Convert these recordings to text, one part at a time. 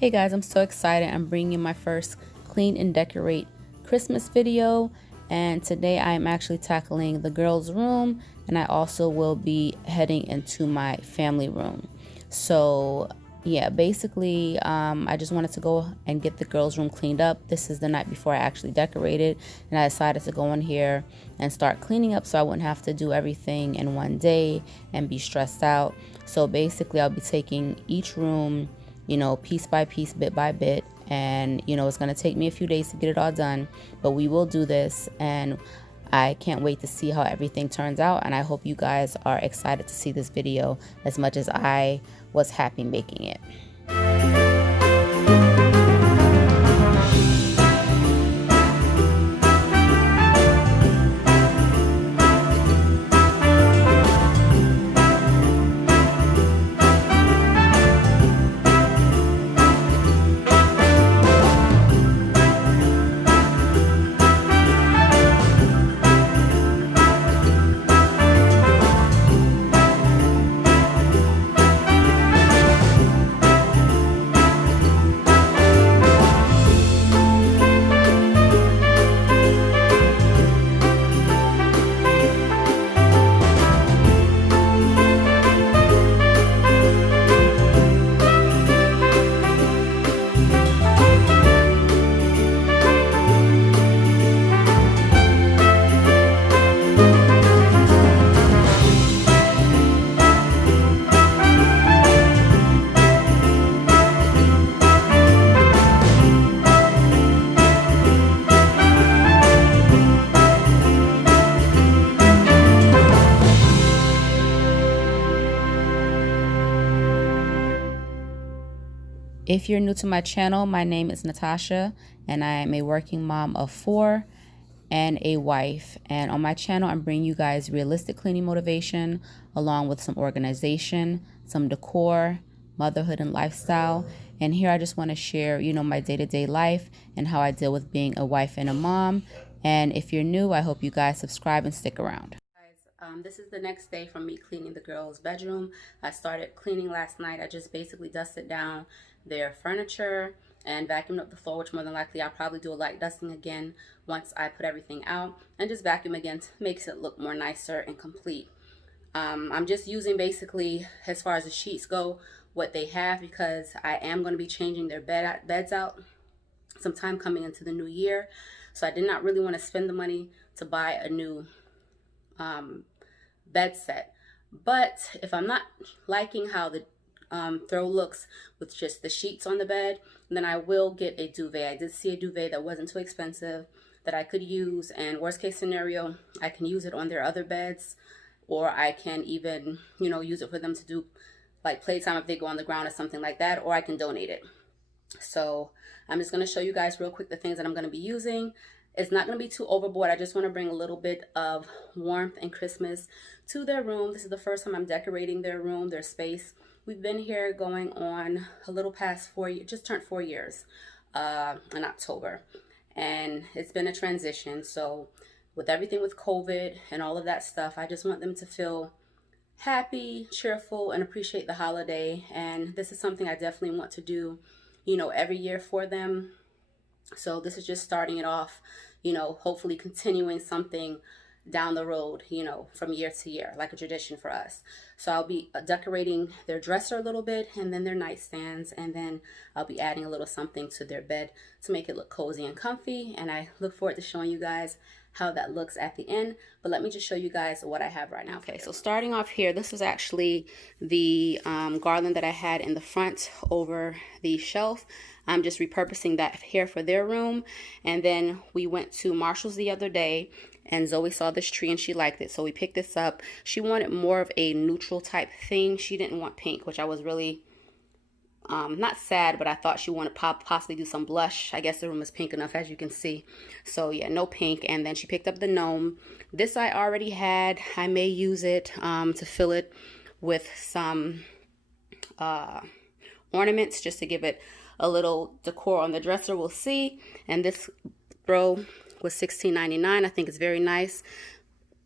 Hey guys, I'm so excited. I'm bringing you my first clean and decorate Christmas video, and today I am actually tackling the girls' room, and I also will be heading into my family room. So yeah, basically I just wanted to go and get the girls' room cleaned up. This is the night before I actually decorated, and I decided to go in here and start cleaning up so I wouldn't have to do everything in one day and be stressed out. So basically I'll be taking each room, you know, piece by piece, bit by bit, and you know, it's going to take me a few days to get it all done, but we will do this, and I can't wait to see how everything turns out, and I hope you guys are excited to see this video as much as I was happy making it. If you're new to my channel, my name is Natasha, and I am a working mom of 4 and a wife. And on my channel, I'm bringing you guys realistic cleaning motivation, along with some organization, some decor, motherhood, and lifestyle. And here I just want to share, you know, my day-to-day life and how I deal with being a wife and a mom. And if you're new, I hope you guys subscribe and stick around. This is the next day from me cleaning the girls' bedroom. I started cleaning last night. I just basically dusted down their furniture and vacuumed up the floor, which more than likely I'll probably do a light dusting again once I put everything out, and just vacuum again to make it look more nicer and complete. I'm just using basically, as far as the sheets go, what they have, because I am going to be changing their beds out sometime coming into the new year. So I did not really want to spend the money to buy a new bed set. But if I'm not liking how the throw looks with just the sheets on the bed, then I will get a duvet. I did see a duvet that wasn't too expensive that I could use, and worst case scenario, I can use it on their other beds, or I can even, you know, use it for them to do like playtime if they go on the ground or something like that, or I can donate it. So I'm just going to show you guys real quick the things that I'm going to be using. It's not going to be too overboard. I just want to bring a little bit of warmth and Christmas to their room. This is the first time I'm decorating their room, their space. We've been here going on a little past 4 years, just turned 4 years in October. And it's been a transition. So with everything with COVID and all of that stuff, I just want them to feel happy, cheerful, and appreciate the holiday. And this is something I definitely want to do, you know, every year for them. So this is just starting it off, you know, hopefully continuing something down the road, you know, from year to year, like a tradition for us. So I'll be decorating their dresser a little bit, and then their nightstands, and then I'll be adding a little something to their bed to make it look cozy and comfy. And I look forward to showing you guys how that looks at the end. But let me just show you guys what I have right now. Okay, so starting off here, this was actually the garland that I had in the front over the shelf. I'm just repurposing that here for their room. And then we went to Marshall's the other day, and Zoe saw this tree and she liked it, so we picked this up. She wanted more of a neutral type thing. She didn't want pink, which I was really not sad, but I thought she wanted possibly do some blush. I guess the room is pink enough, as you can see. So yeah, no pink. And then she picked up the gnome. This I already had. I may use it to fill it with some ornaments, just to give it a little decor on the dresser. We'll see. And this throw was $16.99. I think it's very nice.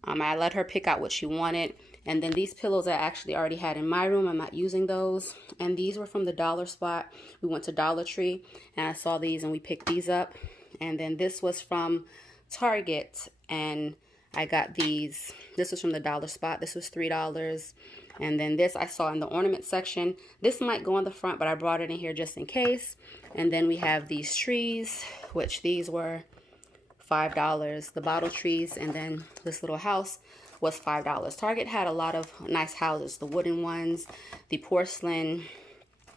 I let her pick out what she wanted, And then these pillows I actually already had in my room. I'm not using those. And these were from the dollar spot. We went to Dollar Tree and I saw these and we picked these up. And then this was from Target and I got these. This was from the dollar spot. This was $3. And then this I saw in the ornament section. This might go on the front, but I brought it in here just in case. And then we have these trees, which these were $5. The bottle trees, and then this little house was $5. Target had a lot of nice houses, the wooden ones, the porcelain,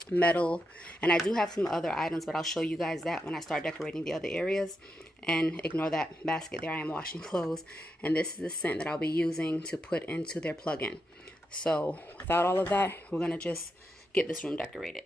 metal, and I do have some other items, but I'll show you guys that when I start decorating the other areas. And ignore that basket there, I am washing clothes. And this is the scent that I'll be using to put into their plug-in. So without all of that, we're gonna just get this room decorated.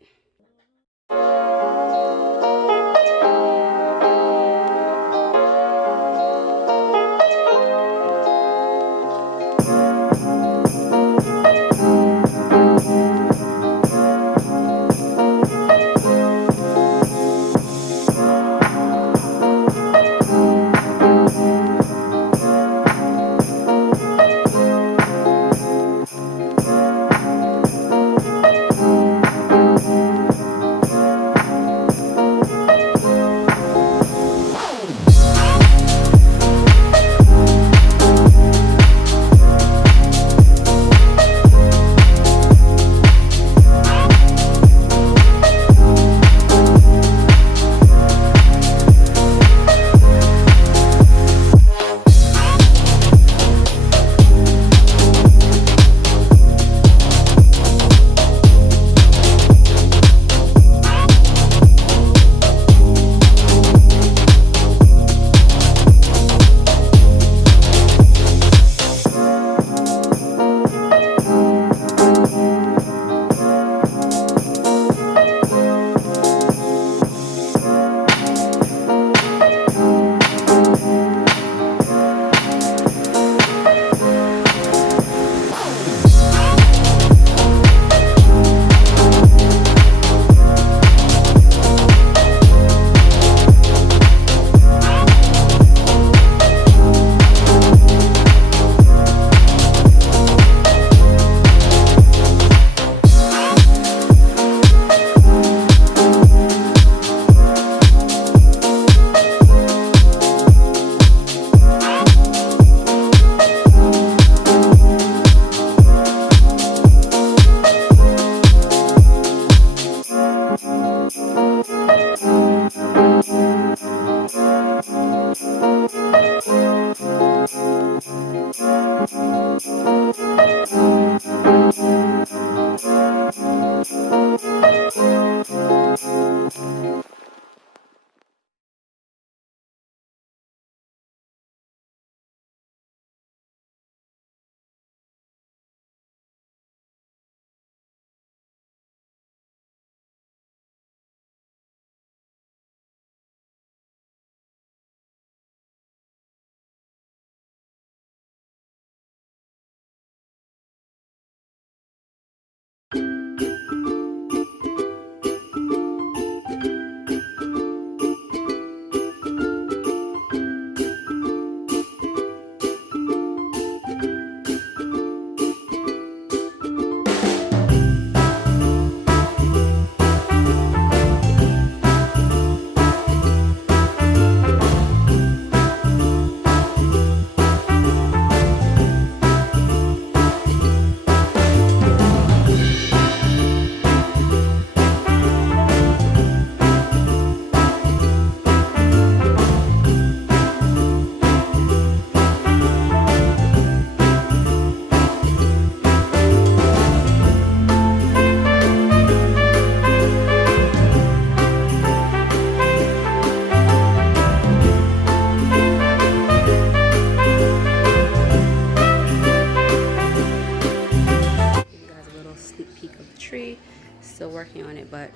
Still working on it, but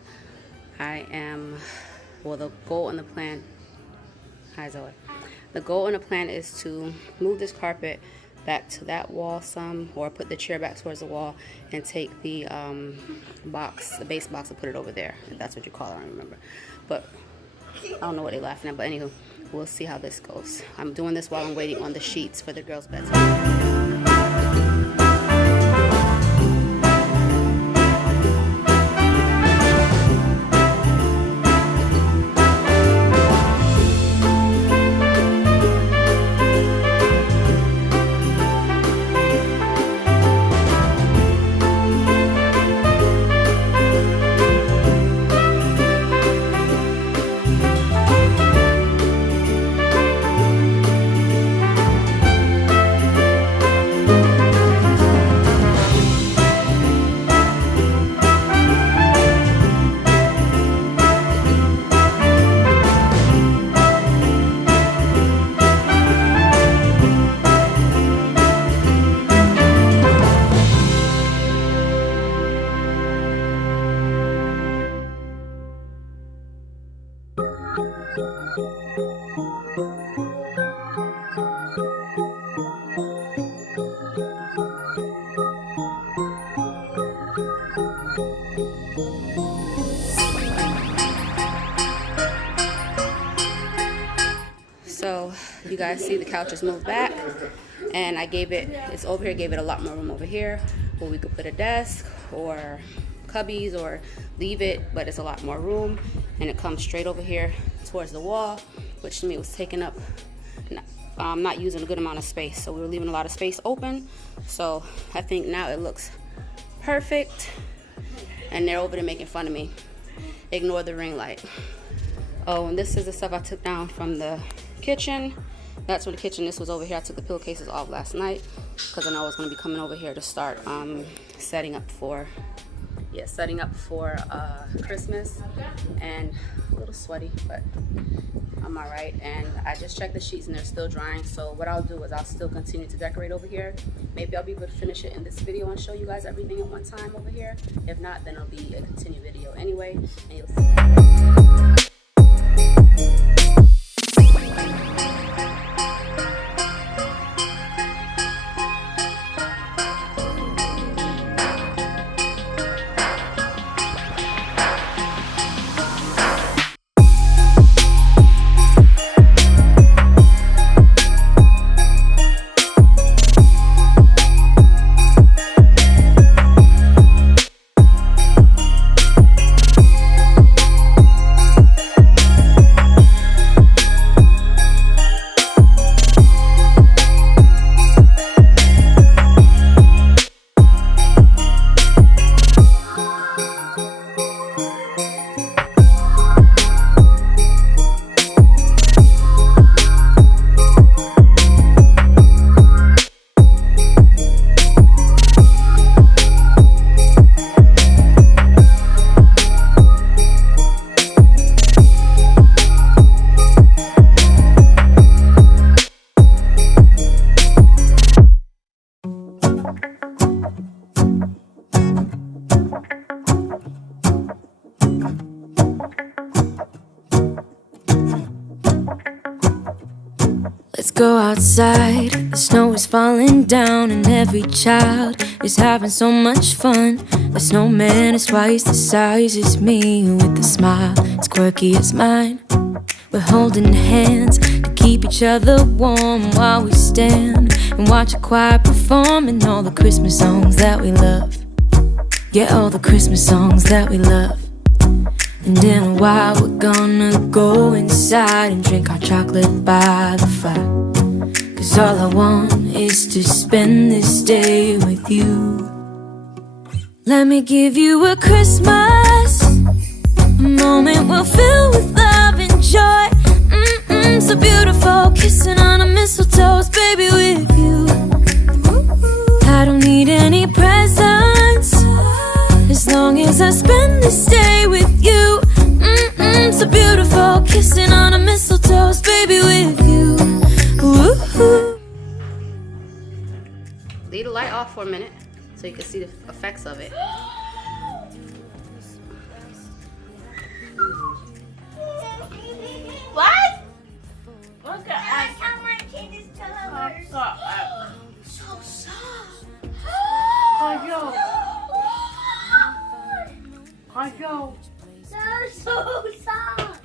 I am, well, the goal and the plan, hi Zoe, the goal and the plan is to move this carpet back to that wall some, or put the chair back towards the wall and take the box, the base box, and put it over there, if that's what you call it, I don't remember. But I don't know what they're laughing at, but anywho, we'll see how this goes. I'm doing this while I'm waiting on the sheets for the girls' bedtime. So you guys see the couch is moved back, and I gave it, it's over here, gave it a lot more room over here where we could put a desk or cubbies or leave it, but it's a lot more room, and it comes straight over here towards the wall, which to me was taking up, not using a good amount of space. So we were leaving a lot of space open. So I think now it looks perfect, and they're over there making fun of me. Ignore the ring light. Oh, and this is the stuff I took down from the kitchen. That's where the kitchen, this was over here. I took the pillowcases off last night because I know I was going to be coming over here to start setting up for Christmas. And a little sweaty, but I'm all right. And I just checked the sheets and they're still drying. So what I'll do is I'll still continue to decorate over here. Maybe I'll be able to finish it in this video and show you guys everything at one time over here. If not, then it'll be a continued video anyway, and you'll see that. Let's go outside, the snow is falling down and every child is having so much fun. The snowman is twice the size as me, with a smile as quirky as mine. We're holding hands to keep each other warm while we stand and watch a choir performing all the Christmas songs that we love. Yeah, all the Christmas songs that we love. And in a while we're gonna go inside and drink our chocolate by the fire. 'Cause all I want is to spend this day with you. Let me give you a Christmas, a moment we'll fill with love and joy. So beautiful, kissing on a mistletoe, baby, with you. I don't need any presents, as long as I spend this day with you. So beautiful, kissing on a mistletoe, baby, with you. Ooh. Leave the light off for a minute so you can see the effects of it. What? Look at how much it is colors. So soft. They're so soft.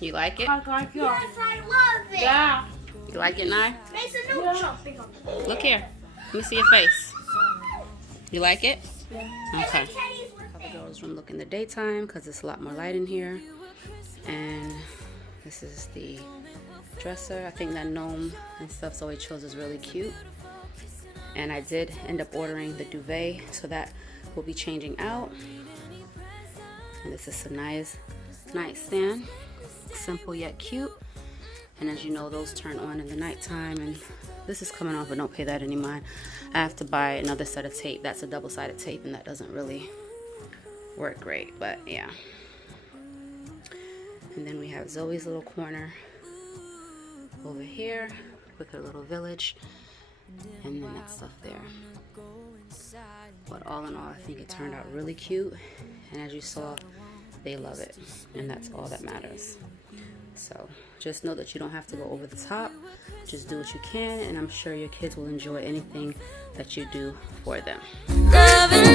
You like it? Yes, I love it. Yeah. You like it, Nye? Mason, no jumping on the Look here. Let me see your face. You like it? Okay. The girls' room look in the daytime because it's a lot more light in here. And this is the dresser. I think that gnome and stuff Zoe chose is really cute. And I did end up ordering the duvet, so that will be changing out. And this is Sanaya's nightstand. Simple yet cute. And as you know, those turn on in the nighttime. And this is coming off, but don't pay that any mind. I have to buy another set of tape. That's a double-sided tape, and that doesn't really work great, but yeah. And then we have Zoe's little corner over here with her little village, and then that stuff there. But all in all, I think it turned out really cute. And as you saw, they love it, and that's all that matters. So just know that you don't have to go over the top. Just do what you can, and I'm sure your kids will enjoy anything that you do for them. Loving